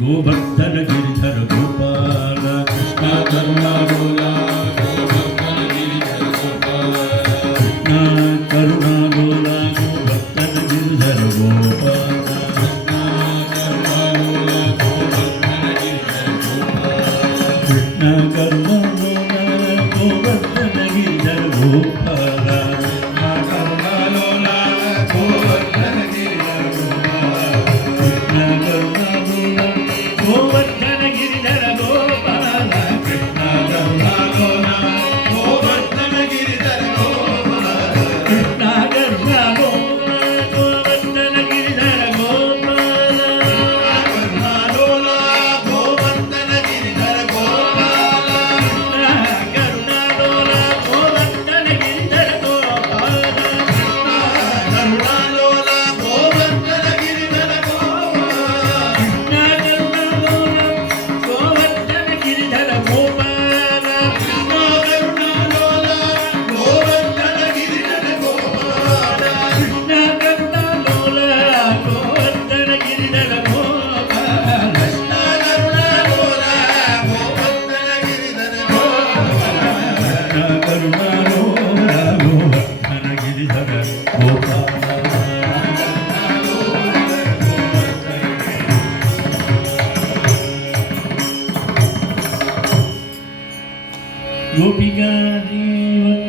Govardhan Giridhar Gopal Krishna करुणालोला Govardhan Giridhar Gopal Krishna करुणालोला Govardhan Giridhar Gopal Krishna करुणालोला Govardhan Giridhar Gopal Govardhan Giridhar Gopal Krishna करुणालोला Govardhan Giridhar Gopal Krishna करुणालोला Govardhan Giridhar Gopal करुणालोला Govardhan Giridhar Gopal करुणालोला Govardhan Giridhar Gopal करुणालोला Govardhan Giridhar Gopika Jeevan